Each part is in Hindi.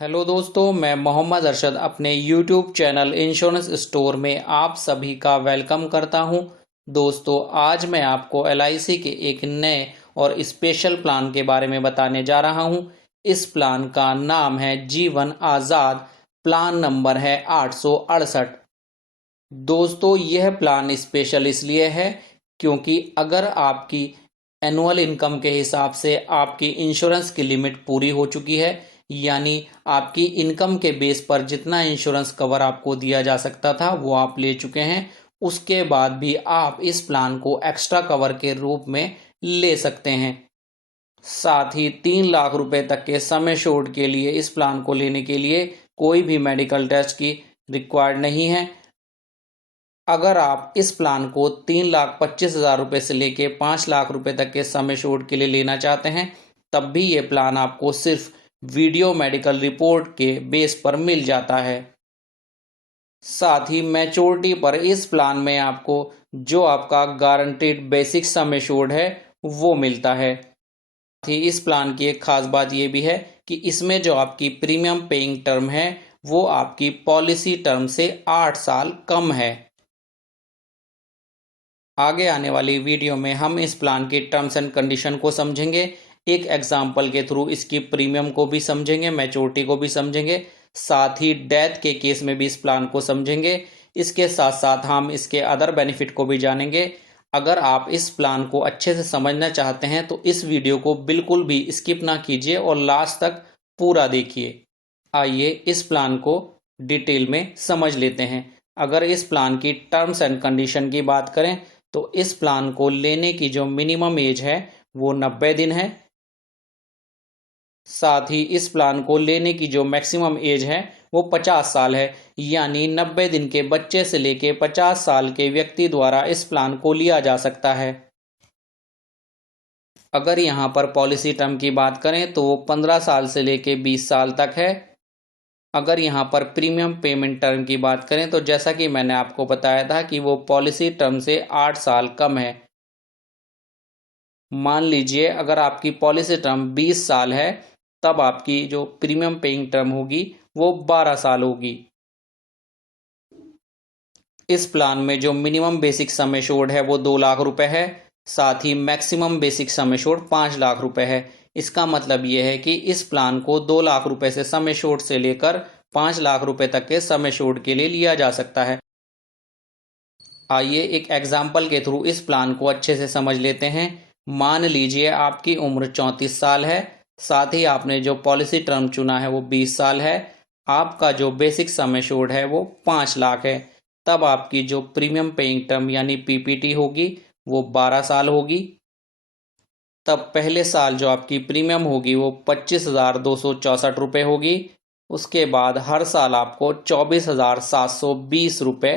हेलो दोस्तों, मैं मोहम्मद अरशद अपने यूट्यूब चैनल इंश्योरेंस स्टोर में आप सभी का वेलकम करता हूं। दोस्तों, आज मैं आपको एलआईसी के एक नए और स्पेशल प्लान के बारे में बताने जा रहा हूं। इस प्लान का नाम है जीवन आज़ाद। प्लान नंबर है 868। दोस्तों, यह प्लान स्पेशल इसलिए है क्योंकि अगर आपकी एनुअल इनकम के हिसाब से आपकी इंश्योरेंस की लिमिट पूरी हो चुकी है, यानी आपकी इनकम के बेस पर जितना इंश्योरेंस कवर आपको दिया जा सकता था वो आप ले चुके हैं, उसके बाद भी आप इस प्लान को एक्स्ट्रा कवर के रूप में ले सकते हैं। साथ ही 3 लाख रुपए तक के सम एश्योर्ड के लिए इस प्लान को लेने के लिए कोई भी मेडिकल टेस्ट की रिक्वायर्ड नहीं है। अगर आप इस प्लान को 3,25,000 रुपये से लेके 5 लाख रुपए तक के सम एश्योर्ड के लिए लेना चाहते हैं, तब भी ये प्लान आपको सिर्फ वीडियो मेडिकल रिपोर्ट के बेस पर मिल जाता है। साथ ही मैच्योरिटी पर इस प्लान में आपको जो आपका गारंटीड बेसिक सम एश्योर्ड है वो मिलता है। साथ ही इस प्लान की एक खास बात ये भी है कि इसमें जो आपकी प्रीमियम पेइंग टर्म है वो आपकी पॉलिसी टर्म से 8 साल कम है। आगे आने वाली वीडियो में हम इस प्लान की टर्म्स एंड कंडीशन को समझेंगे, एक एग्जाम्पल के थ्रू इसकी प्रीमियम को भी समझेंगे, मैच्योरिटी को भी समझेंगे, साथ ही डेथ के केस में भी इस प्लान को समझेंगे। इसके साथ साथ हम इसके अदर बेनिफिट को भी जानेंगे। अगर आप इस प्लान को अच्छे से समझना चाहते हैं तो इस वीडियो को बिल्कुल भी स्किप ना कीजिए और लास्ट तक पूरा देखिए। आइए इस प्लान को डिटेल में समझ लेते हैं। अगर इस प्लान की टर्म्स एंड कंडीशन की बात करें तो इस प्लान को लेने की जो मिनिमम एज है वो 90 दिन है। साथ ही इस प्लान को लेने की जो मैक्सिमम एज है वो 50 साल है, यानी 90 दिन के बच्चे से लेके 50 साल के व्यक्ति द्वारा इस प्लान को लिया जा सकता है। अगर यहाँ पर पॉलिसी टर्म की बात करें तो वो 15 साल से लेके 20 साल तक है। अगर यहाँ पर प्रीमियम पेमेंट टर्म की बात करें तो जैसा कि मैंने आपको बताया था कि वो पॉलिसी टर्म से 8 साल कम है। मान लीजिए अगर आपकी पॉलिसी टर्म 20 साल है तब आपकी जो प्रीमियम पेइंग टर्म होगी वो 12 साल होगी। इस प्लान में जो मिनिमम बेसिक सम एश्योर्ड है वो 2 लाख रुपए है। साथ ही maximum basic sum assured 5 lakh रुपए है। इसका मतलब ये है कि इस प्लान को 2 लाख रुपए से सम एश्योर्ड से लेकर 5 लाख रुपए तक के सम एश्योर्ड के लिए लिया जा सकता है। आइए एक एग्जाम्पल के थ्रू इस प्लान को अच्छे से समझ लेते हैं। मान लीजिए आपकी उम्र 34 साल है, साथ ही आपने जो पॉलिसी टर्म चुना है वो 20 साल है। आपका जो बेसिक सम एश्योर्ड है वो 5 लाख है। तब आपकी जो प्रीमियम पेइंग टर्म यानी पीपीटी होगी वो 12 साल होगी। तब पहले साल जो आपकी प्रीमियम होगी वो 25,264 रुपये होगी। उसके बाद हर साल आपको 24,720 रुपये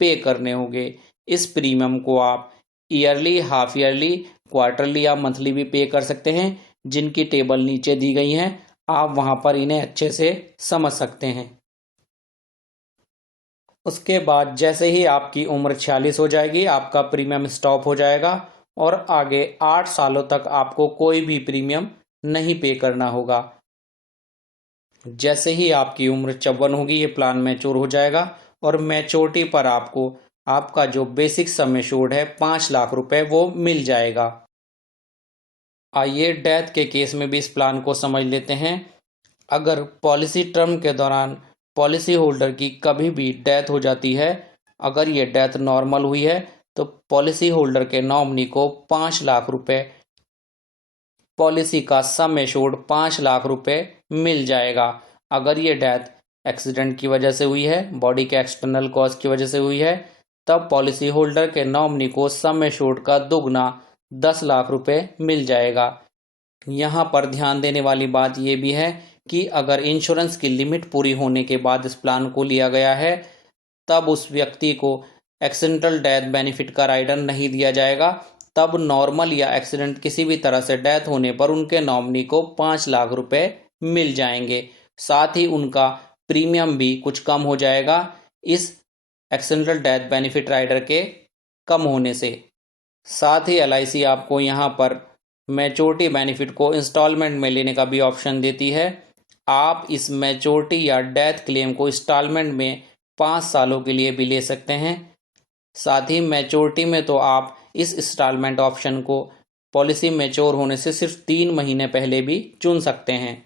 पे करने होंगे। इस प्रीमियम को आप ईयरली, हाफ ईयरली, क्वार्टरली या मंथली भी पे कर सकते हैं। जिनकी टेबल नीचे दी गई हैं, आप वहां पर इन्हें अच्छे से समझ सकते हैं। उसके बाद जैसे ही आपकी उम्र 46 हो जाएगी आपका प्रीमियम स्टॉप हो जाएगा और आगे 8 सालों तक आपको कोई भी प्रीमियम नहीं पे करना होगा। जैसे ही आपकी उम्र 54 होगी ये प्लान मैच्योर हो जाएगा और मैच्योरिटी पर आपको आपका जो बेसिक सम एश्योर्ड है 5 लाख रुपए वो मिल जाएगा। आइए डेथ के केस में भी इस प्लान को समझ लेते हैं। अगर पॉलिसी टर्म के दौरान पॉलिसी होल्डर की कभी भी डेथ हो जाती है, अगर ये डेथ नॉर्मल हुई है तो पॉलिसी होल्डर के नॉमिनी को 5 लाख रुपए पॉलिसी का सम एश्योर्ड 5 लाख रुपए मिल जाएगा। अगर ये डेथ एक्सीडेंट की वजह से हुई है, बॉडी के एक्सटर्नल कॉज की वजह से हुई है, तब पॉलिसी होल्डर के नॉमिनी को सम एश्योर्ड का दुगना 10 लाख रुपए मिल जाएगा। यहाँ पर ध्यान देने वाली बात यह भी है कि अगर इंश्योरेंस की लिमिट पूरी होने के बाद इस प्लान को लिया गया है तब उस व्यक्ति को एक्सीडेंटल डेथ बेनिफिट का राइडर नहीं दिया जाएगा। तब नॉर्मल या एक्सीडेंट किसी भी तरह से डेथ होने पर उनके नॉमिनी को 5 लाख रुपए मिल जाएंगे। साथ ही उनका प्रीमियम भी कुछ कम हो जाएगा इस एक्सीडेंटल डेथ बेनिफिट राइडर के कम होने से। साथ ही एलआईसी आपको यहाँ पर मैच्योरिटी बेनिफिट को इंस्टॉलमेंट में लेने का भी ऑप्शन देती है। आप इस मैच्योरिटी या डेथ क्लेम को इंस्टॉलमेंट में 5 सालों के लिए भी ले सकते हैं। साथ ही मैच्योरिटी में तो आप इस इंस्टॉलमेंट ऑप्शन को पॉलिसी मैच्योर होने से सिर्फ 3 महीने पहले भी चुन सकते हैं।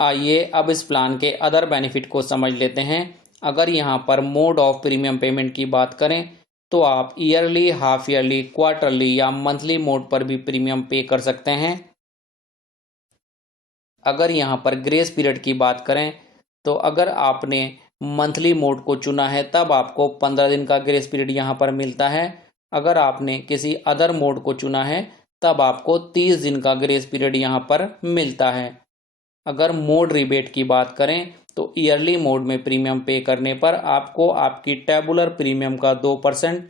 आइए अब इस प्लान के अदर बेनिफिट को समझ लेते हैं। अगर यहाँ पर मोड ऑफ प्रीमियम पेमेंट की बात करें तो आप ईयरली, हाफ ईयरली, क्वार्टरली या मंथली मोड पर भी प्रीमियम पे कर सकते हैं। अगर यहाँ पर ग्रेस पीरियड की बात करें तो अगर आपने मंथली मोड को चुना है तब आपको 15 दिन का ग्रेस पीरियड यहाँ पर मिलता है। अगर आपने किसी अदर मोड को चुना है तब आपको 30 दिन का ग्रेस पीरियड यहाँ पर मिलता है। अगर मोड रिबेट की बात करें तो ईयरली मोड में प्रीमियम पे करने पर आपको आपकी टेबुलर प्रीमियम का 2%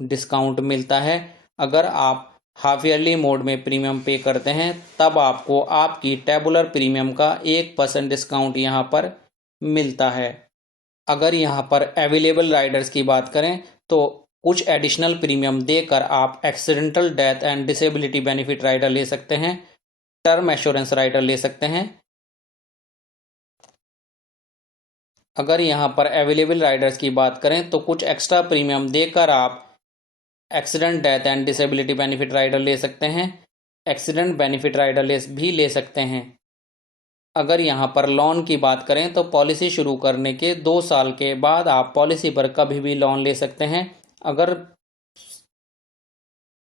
डिस्काउंट मिलता है। अगर आप हाफ ईयरली मोड में प्रीमियम पे करते हैं तब आपको आपकी टेबुलर प्रीमियम का 1% डिस्काउंट यहाँ पर मिलता है। अगर यहाँ पर अवेलेबल राइडर्स की बात करें तो कुछ एडिशनल प्रीमियम देकर आप accidental death and disability benefit rider ले सकते हैं, टर्म एश्योरेंस राइडर ले सकते हैं। अगर यहाँ पर अवेलेबल राइडर्स की बात करें तो कुछ एक्स्ट्रा प्रीमियम देकर आप accident death and disability benefit rider ले सकते हैं, एक्सीडेंट बेनिफिट राइडर भी ले सकते हैं। अगर यहाँ पर लोन की बात करें तो पॉलिसी शुरू करने के 2 साल के बाद आप पॉलिसी पर कभी भी लोन ले सकते हैं।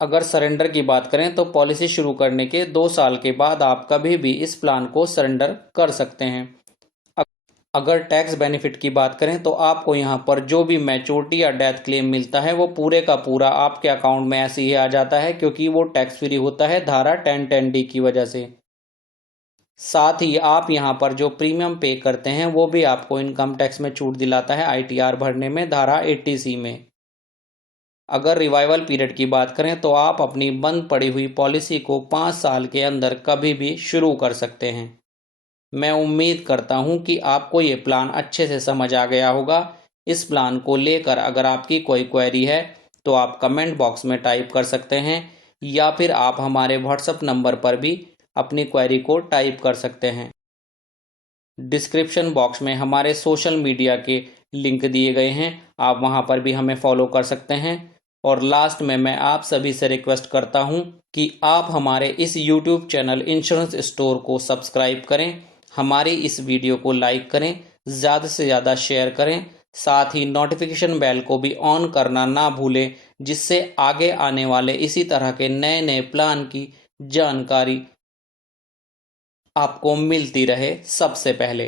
अगर सरेंडर की बात करें तो पॉलिसी शुरू करने के 2 साल के बाद आप कभी भी इस प्लान को सरेंडर कर सकते हैं। अगर टैक्स बेनिफिट की बात करें तो आपको यहाँ पर जो भी मैच्योरिटी या डेथ क्लेम मिलता है वो पूरे का पूरा आपके अकाउंट में ऐसे ही आ जाता है, क्योंकि वो टैक्स फ्री होता है धारा 1010D की वजह से। साथ ही आप यहाँ पर जो प्रीमियम पे करते हैं वो भी आपको इनकम टैक्स में छूट दिलाता है ITR भरने में धारा 80C में। अगर रिवाइवल पीरियड की बात करें तो आप अपनी बंद पड़ी हुई पॉलिसी को 5 साल के अंदर कभी भी शुरू कर सकते हैं। मैं उम्मीद करता हूं कि आपको ये प्लान अच्छे से समझ आ गया होगा। इस प्लान को लेकर अगर आपकी कोई क्वेरी है तो आप कमेंट बॉक्स में टाइप कर सकते हैं या फिर आप हमारे व्हाट्सएप नंबर पर भी अपनी क्वेरी को टाइप कर सकते हैं। डिस्क्रिप्शन बॉक्स में हमारे सोशल मीडिया के लिंक दिए गए हैं, आप वहां पर भी हमें फॉलो कर सकते हैं। और लास्ट में मैं आप सभी से रिक्वेस्ट करता हूं कि आप हमारे इस YouTube चैनल इंश्योरेंस स्टोर को सब्सक्राइब करें, हमारी इस वीडियो को लाइक करें, ज़्यादा से ज़्यादा शेयर करें, साथ ही नोटिफिकेशन बेल को भी ऑन करना ना भूलें, जिससे आगे आने वाले इसी तरह के नए नए प्लान की जानकारी आपको मिलती रहे सबसे पहले।